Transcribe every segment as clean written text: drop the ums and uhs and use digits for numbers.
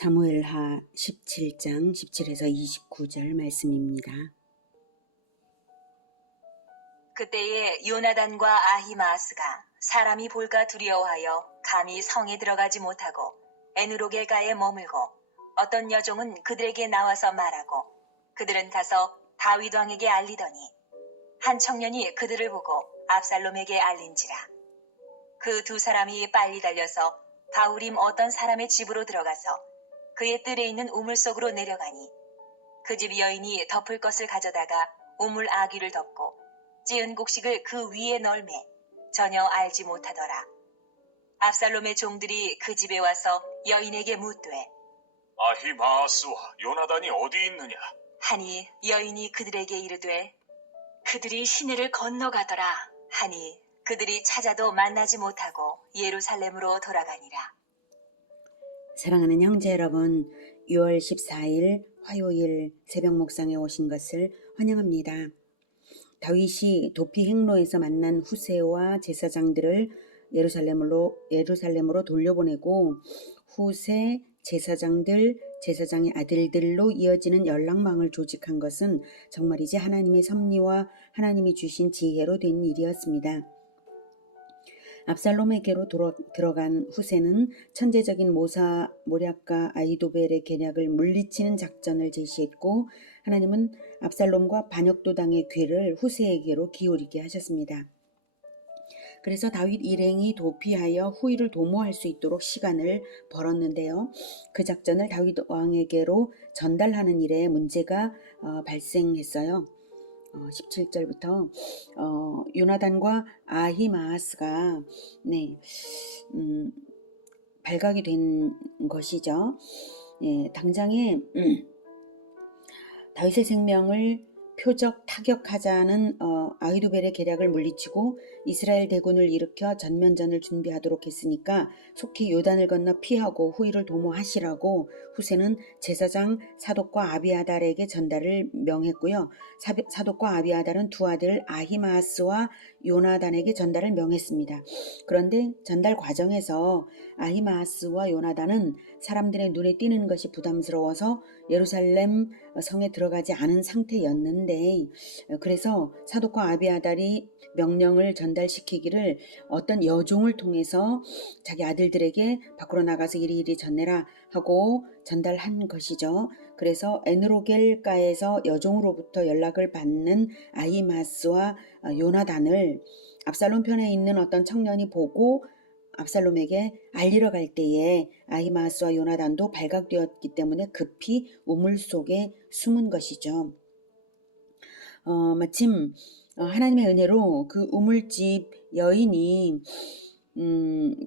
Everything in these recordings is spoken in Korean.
사무엘하 17장 17에서 29절 말씀입니다. 그때에 요나단과 아히마아스가 사람이 볼까 두려워하여 감히 성에 들어가지 못하고 에누로겔가에 머물고 어떤 여종은 그들에게 나와서 말하고 그들은 가서 다윗 왕에게 알리더니 한 청년이 그들을 보고 압살롬에게 알린지라. 그 두 사람이 빨리 달려서 바후림 어떤 사람의 집으로 들어가서 그의 뜰에 있는 우물 속으로 내려가니 그 집 여인이 덮을 것을 가져다가 우물 아귀를 덮고 찌은 곡식을 그 위에 널매 전혀 알지 못하더라. 압살롬의 종들이 그 집에 와서 여인에게 묻되 아히마아스와 요나단이 어디 있느냐? 하니 여인이 그들에게 이르되 그들이 시내를 건너가더라 하니 그들이 찾아도 만나지 못하고 예루살렘으로 돌아가니라. 사랑하는 형제 여러분, 6월 14일 화요일 새벽 목상에 오신 것을 환영합니다. 다윗이 도피 행로에서 만난 후세와 제사장들을 예루살렘으로 돌려보내고 후세, 제사장들, 제사장의 아들들로 이어지는 연락망을 조직한 것은 정말이지 하나님의 섭리와 하나님이 주신 지혜로 된 일이었습니다. 압살롬에게로 들어간 후세는 천재적인 모략과 아히도벨의 계략을 물리치는 작전을 제시했고 하나님은 압살롬과 반역도당의 귀를 후세에게로 기울이게 하셨습니다. 그래서 다윗 일행이 도피하여 후위를 도모할 수 있도록 시간을 벌었는데요. 그 작전을 다윗 왕에게로 전달하는 일에 문제가 발생했어요. 17절부터 요나단과 아히마아스가 발각이 된 것이죠. 당장에 다윗의 생명을 표적 타격하자는 아히도벨의 계략을 물리치고 이스라엘 대군을 일으켜 전면전을 준비하도록 했으니까 속히 요단을 건너 피하고 후위를 도모하시라고 후세는 제사장 사독과 아비아달에게 전달을 명했고요. 사독과 아비아달은 두 아들 아히마아스와 요나단에게 전달을 명했습니다. 그런데 전달 과정에서 아히마아스와 요나단은 사람들의 눈에 띄는 것이 부담스러워서 예루살렘 성에 들어가지 않은 상태였는데 그래서 사독과 아비아달이 명령을 전달시키기를 어떤 여종을 통해서 자기 아들들에게 밖으로 나가서 이리이리 전해라 하고 전달한 것이죠. 그래서 에누로겔가에서 여종으로부터 연락을 받는 아히마스와 요나단을 압살롬 편에 있는 어떤 청년이 보고 압살롬에게 알리러 갈 때에 아히마스와 요나단도 발각되었기 때문에 급히 우물 속에 숨은 것이죠. 마침 하나님의 은혜로 그 우물집 여인이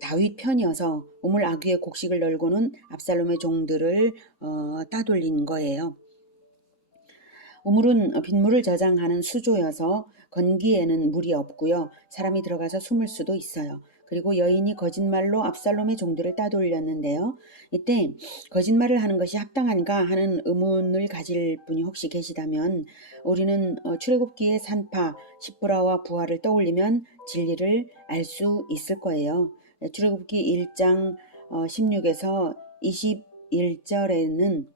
다윗 편이어서 우물 아귀에 곡식을 널고는 압살롬의 종들을 따돌린 거예요. 우물은 빗물을 저장하는 수조여서 건기에는 물이 없고요. 사람이 들어가서 숨을 수도 있어요. 그리고 여인이 거짓말로 압살롬의 종들을 따돌렸는데요. 이때 거짓말을 하는 것이 합당한가 하는 의문을 가질 분이 혹시 계시다면 우리는 출애굽기의 산파, 십브라와 부하를 떠올리면 진리를 알 수 있을 거예요. 출애굽기 1장 16에서 21절에는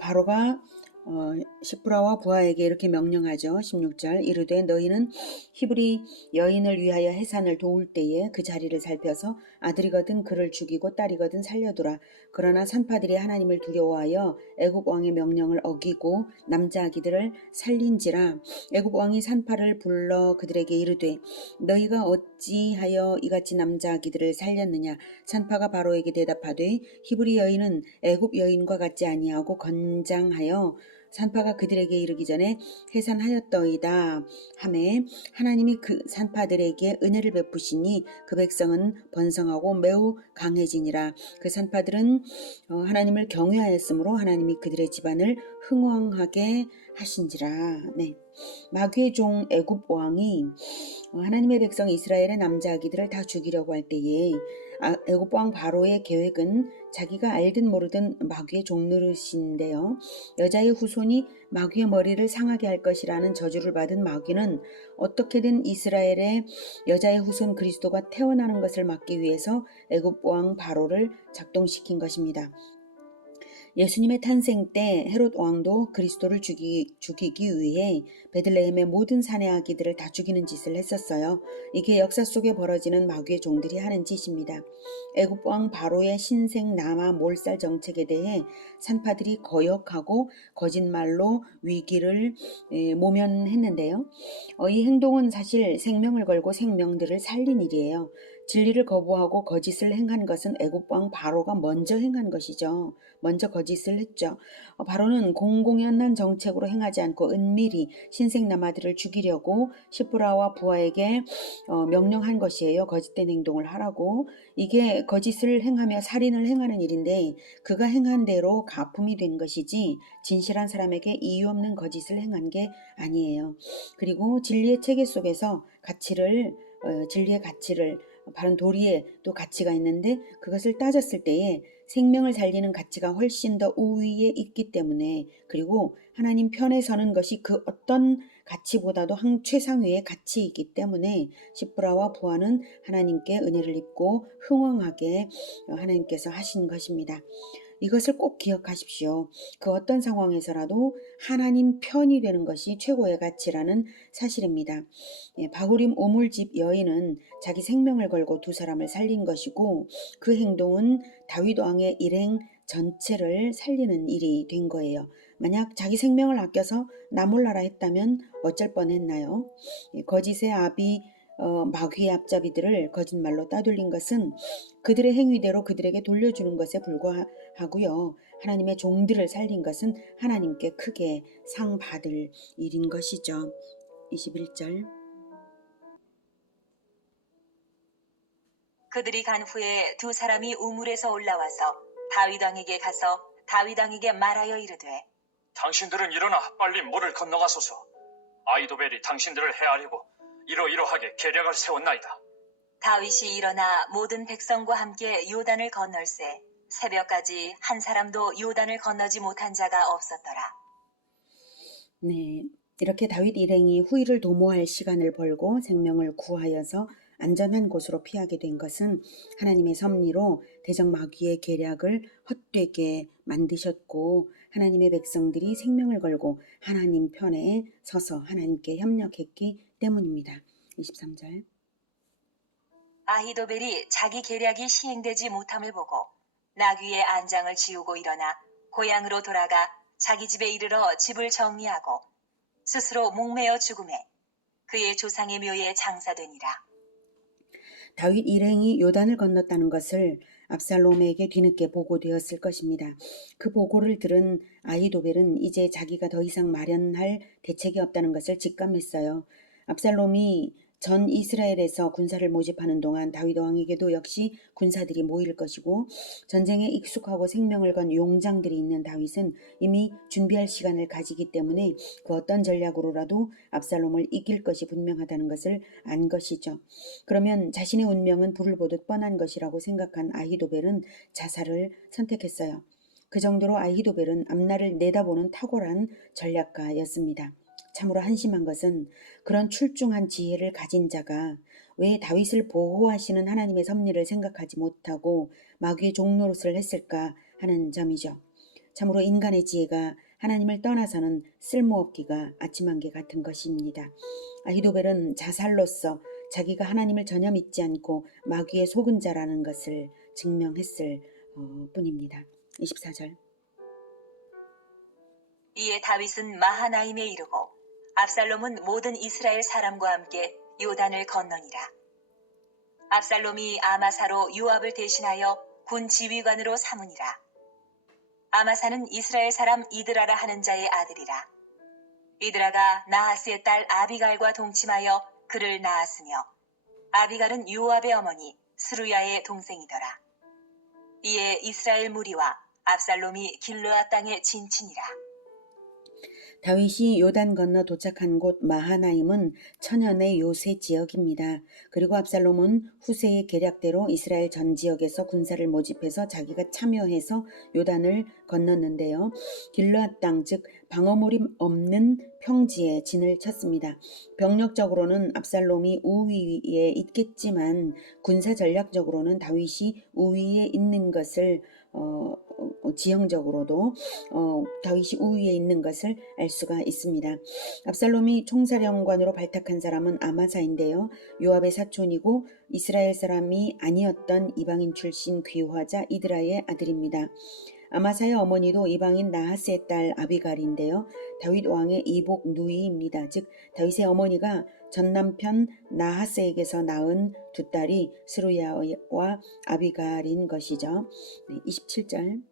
바로가 십브라와 부하에게 이렇게 명령하죠. 16절 이르되 너희는 히브리 여인을 위하여 해산을 도울 때에 그 자리를 살펴서 아들이거든 그를 죽이고 딸이거든 살려두라. 그러나 산파들이 하나님을 두려워하여 애굽 왕의 명령을 어기고 남자 아기들을 살린지라. 애굽 왕이 산파를 불러 그들에게 이르되 너희가 어찌하여 이같이 남자 아기들을 살렸느냐. 산파가 바로에게 대답하되 히브리 여인은 애굽 여인과 같지 아니하고 건장하여 산파가 그들에게 이르기 전에 해산하였더이다 하매 하나님이 그 산파들에게 은혜를 베푸시니 그 백성은 번성하고 매우 강해지니라. 그 산파들은 하나님을 경외하였으므로 하나님이 그들의 집안을 흥왕하게 하신지라. 마귀의 종 애굽 왕이 하나님의 백성 이스라엘의 남자 아기들을 다 죽이려고 할 때에 애굽 왕 바로의 계획은 자기가 알든 모르든 마귀의 종노릇인데요. 여자의 후손이 마귀의 머리를 상하게 할 것이라는 저주를 받은 마귀는 어떻게든 이스라엘의 여자의 후손 그리스도가 태어나는 것을 막기 위해서 애굽 왕 바로를 작동시킨 것입니다. 예수님의 탄생 때 헤롯 왕도 그리스도를 죽이기 위해 베들레헴의 모든 사내 아기들을 다 죽이는 짓을 했었어요. 이게 역사 속에 벌어지는 마귀의 종들이 하는 짓입니다. 애굽 왕 바로의 신생 남아 몰살 정책에 대해 산파들이 거역하고 거짓말로 위기를 모면했는데요. 이 행동은 사실 생명을 걸고 생명들을 살린 일이에요. 진리를 거부하고 거짓을 행한 것은 애굽 왕 바로가 먼저 행한 것이죠. 먼저 거짓을 했죠. 바로는 공공연한 정책으로 행하지 않고 은밀히 신생남아들을 죽이려고 시프라와 부하에게 명령한 것이에요. 거짓된 행동을 하라고. 이게 거짓을 행하며 살인을 행하는 일인데 그가 행한 대로 가품이 된 것이지 진실한 사람에게 이유 없는 거짓을 행한 게 아니에요. 그리고 진리의 체계 속에서 진리의 가치를 바른 도리에 또 가치가 있는데 그것을 따졌을 때에 생명을 살리는 가치가 훨씬 더 우위에 있기 때문에 그리고 하나님 편에 서는 것이 그 어떤 가치보다도 최상위의 가치이기 때문에 시프라와 부하는 하나님께 은혜를 입고 흥왕하게 하나님께서 하신 것입니다. 이것을 꼭 기억하십시오. 그 어떤 상황에서라도 하나님 편이 되는 것이 최고의 가치라는 사실입니다. 바후림 우물집 여인은 자기 생명을 걸고 두 사람을 살린 것이고 그 행동은 다윗 왕의 일행 전체를 살리는 일이 된 거예요. 만약 자기 생명을 아껴서 나 몰라라 했다면 어쩔 뻔했나요? 거짓의 아비 마귀의 앞잡이들을 거짓말로 따돌린 것은 그들의 행위대로 그들에게 돌려주는 것에 불과하고요. 하나님의 종들을 살린 것은 하나님께 크게 상 받을 일인 것이죠. 21절. 그들이 간 후에 두 사람이 우물에서 올라와서 다윗 왕에게 가서 다윗 왕에게 말하여 이르되 당신들은 일어나 빨리 물을 건너가소서. 아히도벨이 당신들을 해하려고 이러이러하게 계략을 세웠나이다. 다윗이 일어나 모든 백성과 함께 요단을 건널세 새벽까지 한 사람도 요단을 건너지 못한 자가 없었더라. 네, 이렇게 다윗 일행이 후일을 도모할 시간을 벌고 생명을 구하여서 안전한 곳으로 피하게 된 것은 하나님의 섭리로 대적 마귀의 계략을 헛되게 만드셨고 하나님의 백성들이 생명을 걸고 하나님 편에 서서 하나님께 협력했기 때문입니다. 23절. 아히도벨이 자기 계략이 시행되지 못함을 보고 나귀의 안장을 지우고 일어나 고향으로 돌아가 자기 집에 이르러 집을 정리하고 스스로 목매어 죽음에 그의 조상의 묘에 장사되니라. 다윗 일행이 요단을 건넜다는 것을 압살롬에게 뒤늦게 보고되었을 것입니다. 그 보고를 들은 아히도벨은 이제 자기가 더 이상 마련할 대책이 없다는 것을 직감했어요. 압살롬이 전 이스라엘에서 군사를 모집하는 동안 다윗 왕에게도 역시 군사들이 모일 것이고 전쟁에 익숙하고 생명을 건 용장들이 있는 다윗은 이미 준비할 시간을 가지기 때문에 그 어떤 전략으로라도 압살롬을 이길 것이 분명하다는 것을 안 것이죠. 그러면 자신의 운명은 불을 보듯 뻔한 것이라고 생각한 아히도벨은 자살을 선택했어요. 그 정도로 아히도벨은 앞날을 내다보는 탁월한 전략가였습니다. 참으로 한심한 것은 그런 출중한 지혜를 가진 자가 왜 다윗을 보호하시는 하나님의 섭리를 생각하지 못하고 마귀의 종노릇을 했을까 하는 점이죠. 참으로 인간의 지혜가 하나님을 떠나서는 쓸모없기가 아침한개 같은 것입니다. 아히도벨은 자살로서 자기가 하나님을 전혀 믿지 않고 마귀의 속은 자라는 것을 증명했을 뿐입니다. 24절. 이에 다윗은 마하나임에 이르고 압살롬은 모든 이스라엘 사람과 함께 요단을 건너니라. 압살롬이 아마사로 요압을 대신하여 군 지휘관으로 삼으니라. 아마사는 이스라엘 사람 이드라라 하는 자의 아들이라. 이드라가 나하스의 딸 아비갈과 동침하여 그를 낳았으며 아비갈은 요압의 어머니 스루야의 동생이더라. 이에 이스라엘 무리와 압살롬이 길르앗 땅에 진친이라. 다윗이 요단 건너 도착한 곳 마하나임은 천연의 요새 지역입니다. 그리고 압살롬은 후세의 계략대로 이스라엘 전 지역에서 군사를 모집해서 자기가 참여해서 요단을 건넜는데요. 길르앗 땅, 즉 방어물이 없는 평지에 진을 쳤습니다. 병력적으로는 압살롬이 우위에 있겠지만 군사 전략적으로는 다윗이 우위에 있는 것을 지형적으로도 다윗이 우위에 있는 것을 알 수가 있습니다. 압살롬이 총사령관으로 발탁한 사람은 아마사인데요. 요압의 사촌이고 이스라엘 사람이 아니었던 이방인 출신 귀화자 이드라의 아들입니다. 아마사의 어머니도 이방인 나하스의 딸 아비갈인데요. 다윗 왕의 이복 누이입니다. 즉 다윗의 어머니가 전 남편 나하스에게서 낳은 두 딸이 스루야와 아비갈인 것이죠. 27절.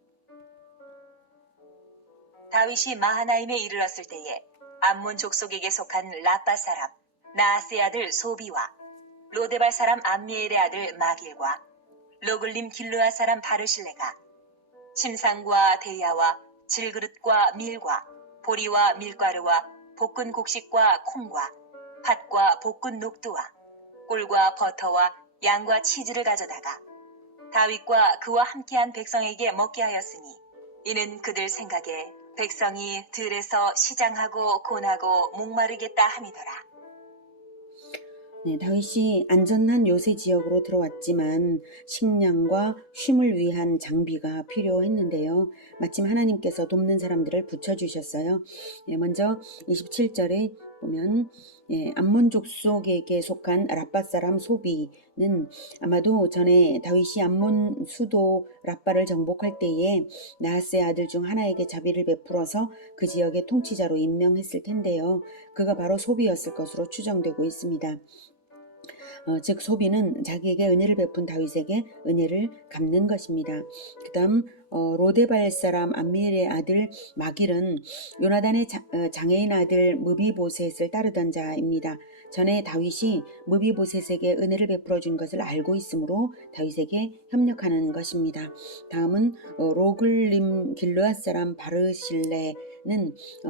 다윗이 마하나임에 이르렀을 때에 암몬 족속에게 속한 라빠 사람 나아스의 아들 소비와 로데발 사람 암미엘의 아들 마길과 로글림 길르아 사람 바르실레가 침상과 대야와 질그릇과 밀과 보리와 밀가루와 볶은 곡식과 콩과 팥과 볶은 녹두와 꿀과 버터와 양과 치즈를 가져다가 다윗과 그와 함께한 백성에게 먹게 하였으니 이는 그들 생각에 백성이 들에서 시장하고 곤하고 목마르겠다 함이더라. 다윗이 안전한 요새 지역으로 들어왔지만 식량과 쉼을 위한 장비가 필요했는데요. 마침 하나님께서 돕는 사람들을 붙여주셨어요. 먼저 27절에 보면 암몬 족속에게 속한 라빠 사람 소비는 아마도 전에 다윗이 암몬 수도 라빠를 정복할 때에 나하스의 아들 중 하나에게 자비를 베풀어서 그 지역의 통치자로 임명했을 텐데요. 그가 바로 소비였을 것으로 추정되고 있습니다. 즉 소비는 자기에게 은혜를 베푼 다윗에게 은혜를 갚는 것입니다. 그 다음 로데발 사람 암미엘의 아들 마길은 요나단의 장애인 아들 무비보셋을 따르던 자입니다. 전에 다윗이 무비보셋에게 은혜를 베풀어 준 것을 알고 있으므로 다윗에게 협력하는 것입니다. 다음은 로글림 길르앗 사람 바르실레는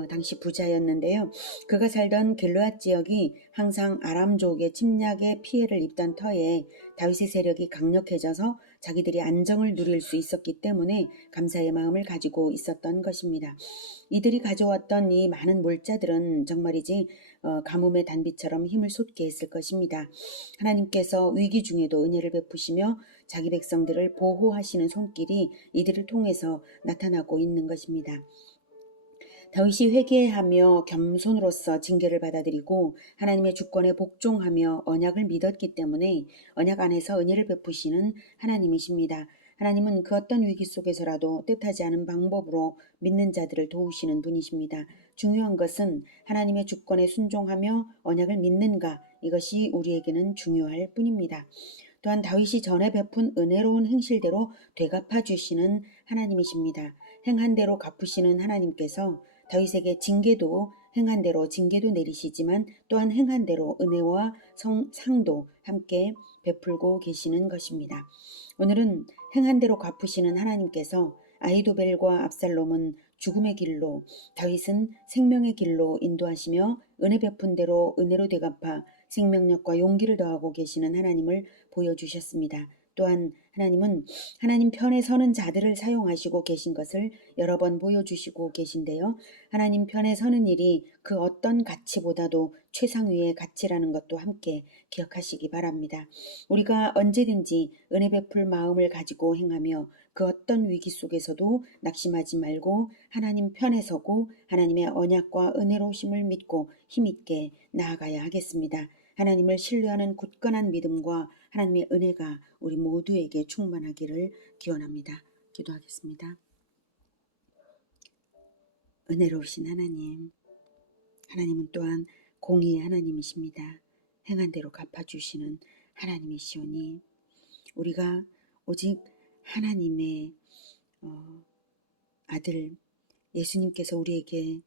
당시 부자였는데요. 그가 살던 길르앗 지역이 항상 아람족의 침략에 피해를 입던 터에 다윗의 세력이 강력해져서 자기들이 안정을 누릴 수 있었기 때문에 감사의 마음을 가지고 있었던 것입니다. 이들이 가져왔던 이 많은 물자들은 정말이지 가뭄의 단비처럼 힘을 솟게 했을 것입니다. 하나님께서 위기 중에도 은혜를 베푸시며 자기 백성들을 보호하시는 손길이 이들을 통해서 나타나고 있는 것입니다. 다윗이 회개하며 겸손으로서 징계를 받아들이고 하나님의 주권에 복종하며 언약을 믿었기 때문에 언약 안에서 은혜를 베푸시는 하나님이십니다. 하나님은 그 어떤 위기 속에서라도 뜻하지 않은 방법으로 믿는 자들을 도우시는 분이십니다. 중요한 것은 하나님의 주권에 순종하며 언약을 믿는가, 이것이 우리에게는 중요할 뿐입니다. 또한 다윗이 전에 베푼 은혜로운 행실대로 되갚아 주시는 하나님이십니다. 행한 대로 갚으시는 하나님께서 다윗에게 징계도 행한 대로 징계도 내리시지만 또한 행한 대로 은혜와 상도 함께 베풀고 계시는 것입니다. 오늘은 행한 대로 갚으시는 하나님께서 아히도벨과 압살롬은 죽음의 길로, 다윗은 생명의 길로 인도하시며 은혜 베푼 대로 은혜로 되갚아 생명력과 용기를 더하고 계시는 하나님을 보여주셨습니다. 또한 하나님은 하나님 편에 서는 자들을 사용하시고 계신 것을 여러 번 보여주시고 계신데요. 하나님 편에 서는 일이 그 어떤 가치보다도 최상위의 가치라는 것도 함께 기억하시기 바랍니다. 우리가 언제든지 은혜 베풀 마음을 가지고 행하며 그 어떤 위기 속에서도 낙심하지 말고 하나님 편에 서고 하나님의 언약과 은혜로우심을 믿고 힘있게 나아가야 하겠습니다. 하나님을 신뢰하는 굳건한 믿음과 하나님의 은혜가 우리 모두에게 충만하기를 기원합니다. 기도하겠습니다. 은혜로우신 하나님, 하나님은 또한 공의의 하나님이십니다. 행한 대로 갚아주시는 하나님이시오니 우리가 오직 하나님의 아들 예수님께서 우리에게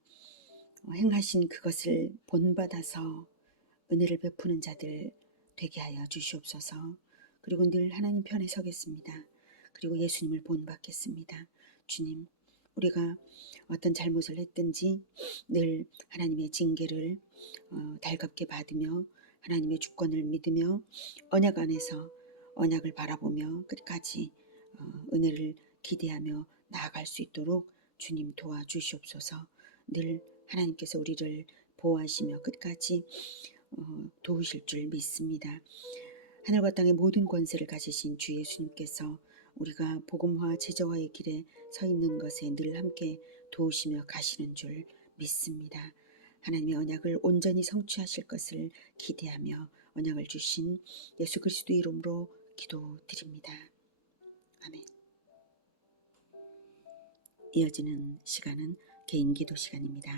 행하신 그것을 본받아서 은혜를 베푸는 자들 되게 하여 주시옵소서. 그리고 늘 하나님 편에 서겠습니다. 그리고 예수님을 본받겠습니다. 주님, 우리가 어떤 잘못을 했든지 늘 하나님의 징계를 달갑게 받으며 하나님의 주권을 믿으며 언약 안에서 언약을 바라보며 끝까지 은혜를 기대하며 나아갈 수 있도록 주님 도와주시옵소서. 늘 하나님께서 우리를 보호하시며 끝까지 도우실 줄 믿습니다. 하늘과 땅의 모든 권세를 가지신 주 예수님께서 우리가 복음화 제자화의 길에 서 있는 것에 늘 함께 도우시며 가시는 줄 믿습니다. 하나님의 언약을 온전히 성취하실 것을 기대하며 언약을 주신 예수 그리스도 이름으로 기도드립니다. 아멘. 이어지는 시간은 개인 기도 시간입니다.